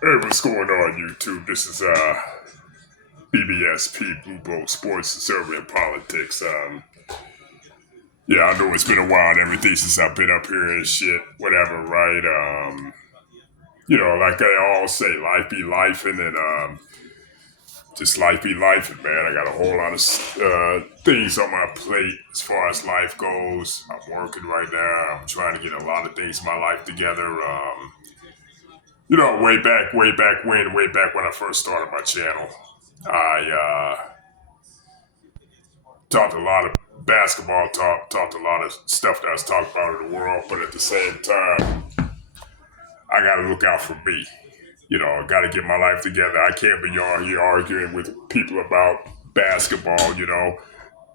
Hey, what's going on, YouTube? This is BBSP, Blue Bolt Sports, Conservative Politics. Yeah, I know it's been a while and everything since I've been up here and shit, whatever, right? Like I always say, life be life, and then just life be life, man. I got a whole lot of things on my plate as far as life goes. I'm working right now. I'm trying to get a lot of things in my life together. Way back when I first started my channel, I talked a lot of basketball talk, talked a lot of stuff that I was talking about in the world, but at the same time, I got to look out for me. I got to get my life together. I can't be on here arguing with people about basketball.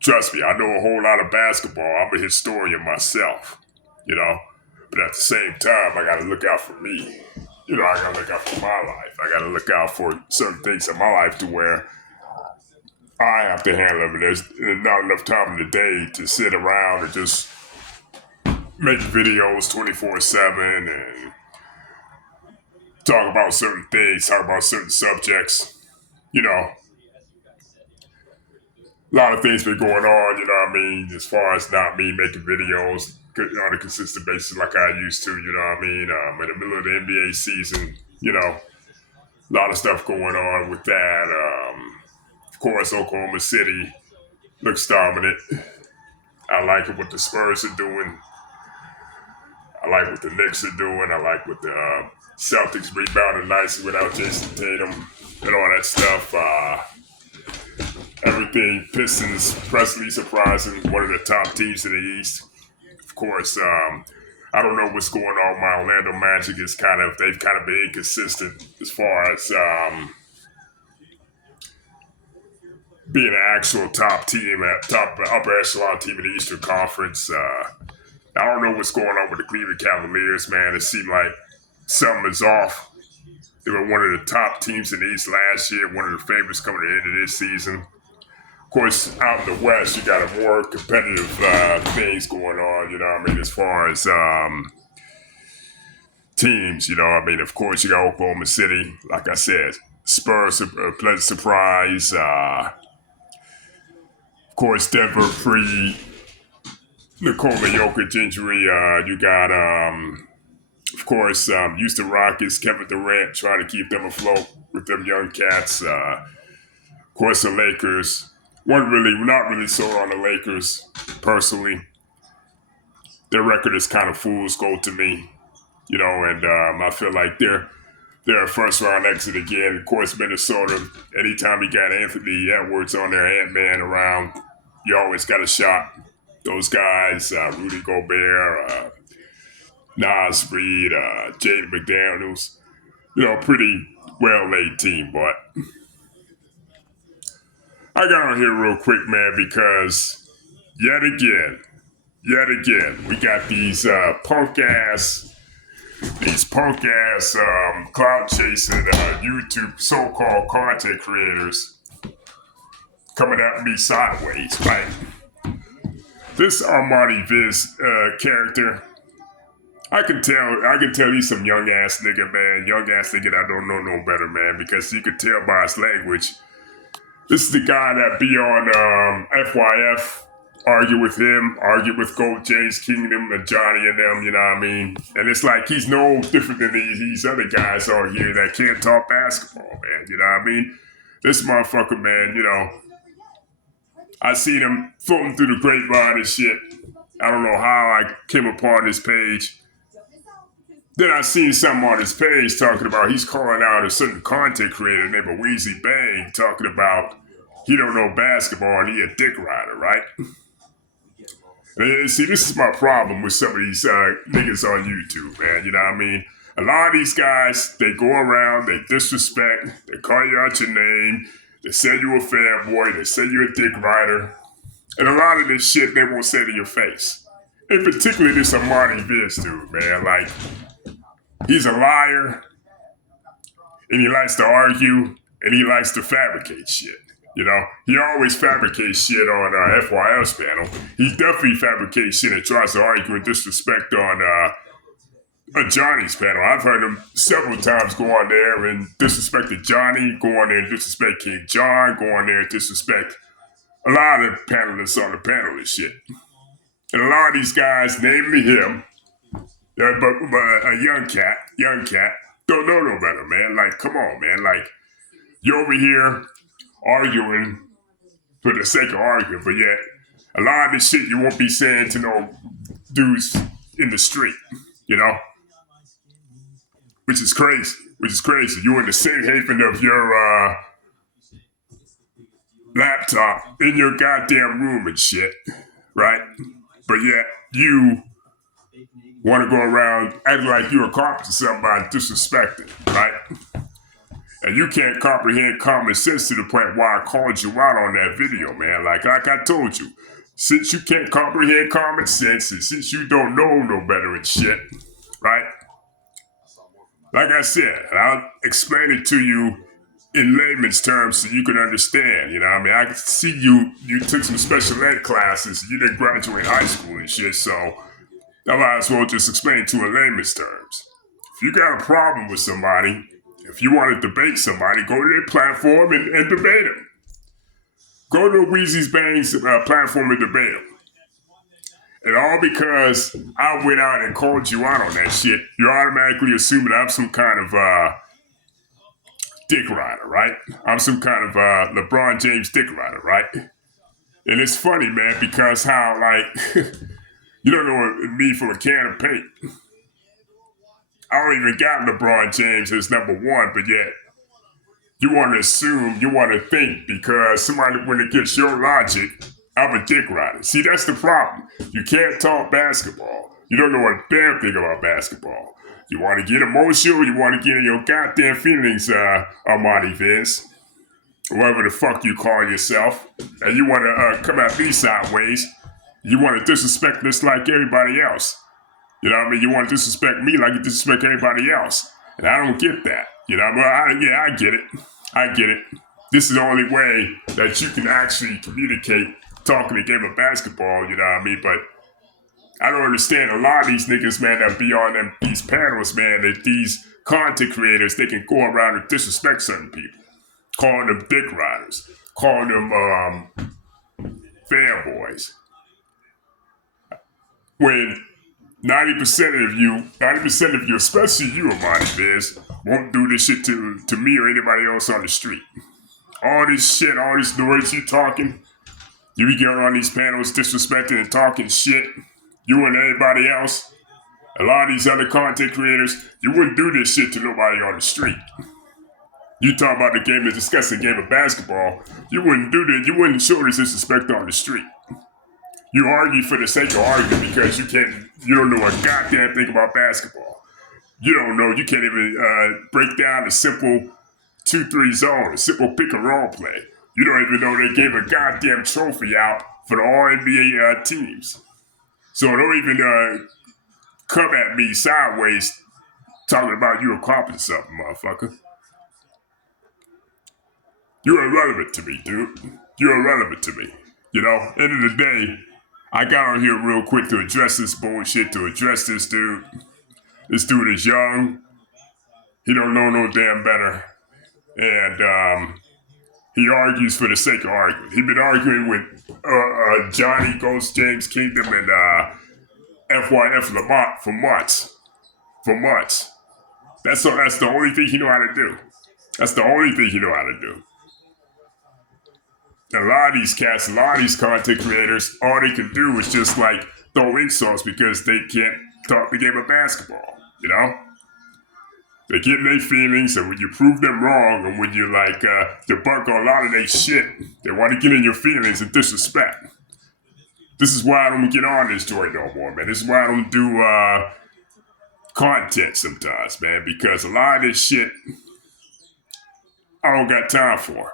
Trust me, I know a whole lot of basketball. I'm a historian myself. You know, but at the same time, I got to look out for me. I got to look out for my life. I got to look out for certain things in my life to where I have to handle them. There's not enough time in the day to sit around and just make videos 24/7 and talk about certain things, talk about certain subjects. A lot of things been going on, as far as not me making videos on a consistent basis like I used to, in the middle of the NBA season, a lot of stuff going on with that. Of course, Oklahoma City looks dominant. I like what the Spurs are doing. I like what the Knicks are doing. I like what the Celtics rebounded nicely without Jason Tatum and all that stuff. Everything Pistons, Presley surprising, one of the top teams in the East. Of course, I don't know what's going on. My Orlando Magic is they've kind of been inconsistent as far as being an actual top team, top upper echelon team in the Eastern Conference. I don't know what's going on with the Cleveland Cavaliers, man. It seemed like something is off. They were one of the top teams in the East last year, one of the favorites coming to the end of this season. Of course, out in the West, you got a more competitive things going on, as far as teams, of course, you got Oklahoma City, like I said, Spurs, a pleasant surprise. Of course, Denver pre Nikola Jokic injury. You got, of course, Houston Rockets, Kevin Durant trying to keep them afloat with them young cats. Of course, the Lakers. Not really sold on the Lakers personally. Their record is kind of fool's gold to me, and I feel like they're a first round exit again. Of course, Minnesota. Anytime you got Anthony Edwards on their Ant-Man around, you always got a shot. Those guys, Rudy Gobert, Nas Reed, Jaden McDaniels, pretty well laid team. But I got on here real quick, man, because yet again, we got these punk ass cloud chasing YouTube so-called content creators coming at me sideways, right? This Armani Viz character, I can tell he's some young ass nigga, man. Young ass nigga that don't know no better, man, because you could tell by his language. This is the guy that be on FYF, argue with him, argue with Gold James Kingdom and Johnny and them, And it's like he's no different than these other guys on here that can't talk basketball, man, This motherfucker, man, I seen him floating through the grapevine and shit. I don't know how I came upon this page. Then I seen something on his page talking about he's calling out a certain content creator named Weezy Bang, talking about he don't know basketball and he a dick rider, right? And see, this is my problem with some of these niggas on YouTube, man. A lot of these guys, they go around, they disrespect, they call you out your name, they say you a fanboy, they say you a dick rider, and a lot of this shit they won't say to your face. In particular, this Armani Viz dude, man. Like, he's a liar, and he likes to argue, and he likes to fabricate shit. He always fabricates shit on FYL's panel. He definitely fabricates shit and tries to argue and disrespect on Johnny's panel. I've heard him several times go on there and disrespect Johnny, go on there and disrespect King John, go on there and disrespect a lot of the panelists on the panel and shit. And a lot of these guys, namely him, but a young cat, don't know no better, man. Like, come on, man. Like, you're over here arguing for the sake of arguing, but yet a lot of this shit you won't be saying to no dudes in the street, you know? Which is crazy. You're in the safe haven of your laptop in your goddamn room and shit, right? But yet you want to go around acting like you're a carpenter to somebody disrespecting, right? And you can't comprehend common sense to the point why I called you out on that video, man. Like I told you, since you can't comprehend common sense and since you don't know no better and shit, right? Like I said, I'll explain it to you in layman's terms so you can understand. You know what I mean? I can see you took some special ed classes. You didn't graduate high school and shit, so I might as well just explain it to you in layman's terms. If you got a problem with somebody, if you want to debate somebody, go to their platform and debate them. Go to Weezy's Bang's platform and debate them. And all because I went out and called you out on that shit, you're automatically assuming I'm some kind of dick rider, right? I'm some kind of LeBron James dick rider, right? And it's funny, man, because how, like, you don't know me from a can of paint. I don't even got LeBron James as number one, but yet you want to assume, you want to think because somebody, when it gets your logic, I'm a dick rider. See, that's the problem. You can't talk basketball. You don't know a damn thing about basketball. You want to get emotional, you want to get in your goddamn feelings, Armani Vince, whatever the fuck you call yourself, and you want to come at me sideways. You want to disrespect us like everybody else. You know what I mean? You want to disrespect me like you disrespect everybody else. And I don't get that. You know, I get it. I get it. This is the only way that you can actually communicate talking a game of basketball, you know what I mean? But I don't understand a lot of these niggas, man, that be on these panels, man, that these content creators, they can go around and disrespect certain people, calling them dick riders, calling them fanboys. When 90% of you, especially you, Amani Biz, won't do this shit to me or anybody else on the street. All this shit, all this noise you talking, you be getting on these panels disrespecting and talking shit. You and everybody else, a lot of these other content creators, you wouldn't do this shit to nobody on the street. You talk about the game and discuss the game of basketball, you wouldn't do that. You wouldn't show this disrespect on the street. You argue for the sake of arguing because you don't know a goddamn thing about basketball. You don't know, you can't even break down a simple 2-3 zone, a simple pick and roll play. You don't even know they gave a goddamn trophy out for the All-NBA teams. So don't even come at me sideways talking about you accomplishing something, motherfucker. You're irrelevant to me, dude. You're irrelevant to me. You know, end of the day, I got on here real quick to address this bullshit, to address this dude. This dude is young. He don't know no damn better. And he argues for the sake of arguing. He been arguing with Johnny Ghost James Kingdom and FYF Lamont for months. For months. That's the only thing he know how to do. That's the only thing he know how to do. And a lot of these cats, a lot of these content creators, all they can do is just like throw insults because they can't talk the game of basketball, you know? They get in their feelings, and when you prove them wrong, and when you like debunk a lot of their shit, they want to get in your feelings and disrespect. This is why I don't get on this joint no more, man. This is why I don't do content sometimes, man, because a lot of this shit I don't got time for.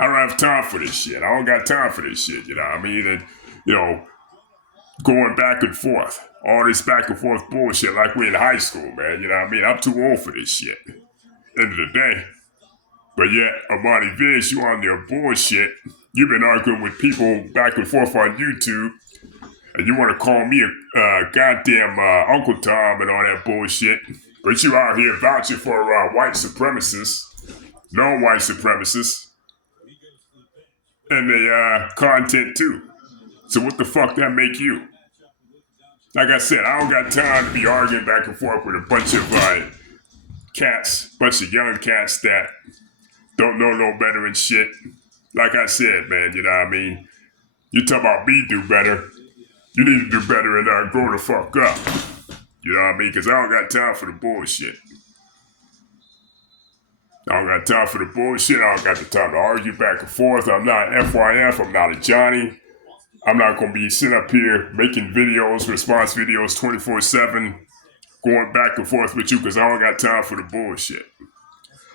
I don't have time for this shit. I don't got time for this shit, you know what I mean? And, you know, going back and forth. All this back and forth bullshit like we in high school, man. You know what I mean? I'm too old for this shit. End of the day. But yet, Amani Viz, you on your bullshit. You've been arguing with people back and forth on YouTube. And you want to call me a goddamn Uncle Tom and all that bullshit. But you out here vouching for white supremacists, non-white supremacists, and the content too. So what the fuck that make you? Like I said, I don't got time to be arguing back and forth with a bunch of bunch of young cats that don't know no better and shit. Like I said, man, you know what I mean? You talk about me do better. You need to do better and grow the fuck up. You know what I mean? Because I don't got time for the bullshit. I don't got time for the bullshit. I don't got the time to argue back and forth. I'm not FYF. I'm not a Johnny. I'm not going to be sitting up here making videos, response videos 24/7, going back and forth with you because I don't got time for the bullshit.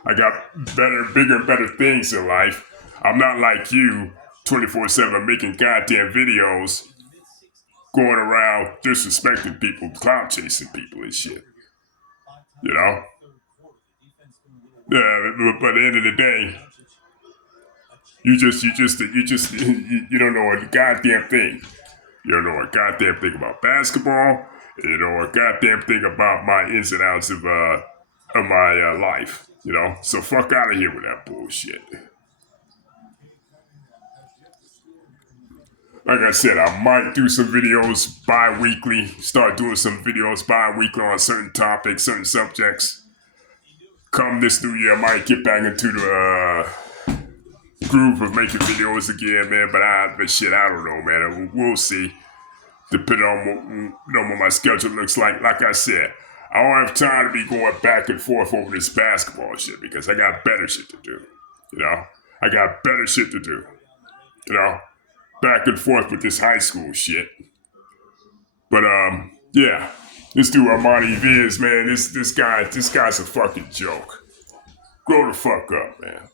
I got better, bigger, and better things in life. I'm not like you 24/7 making goddamn videos, going around disrespecting people, clout chasing people and shit. You know? Yeah, but at the end of the day, you don't know a goddamn thing. You don't know a goddamn thing about basketball. You know a goddamn thing about my ins and outs of my life. You know, so fuck out of here with that bullshit. Like I said, I might do some videos bi-weekly. Start doing some videos bi-weekly on certain topics, certain subjects. Come this new year, I might get back into the groove of making videos again, man. But shit, I don't know, man. We'll see. Depending on what my schedule looks like. Like I said, I don't have time to be going back and forth over this basketball shit because I got better shit to do. You know, I got better shit to do. You know, back and forth with this high school shit. But yeah, this dude Armani Viz, man, this guy's a fucking joke. Grow the fuck up, man.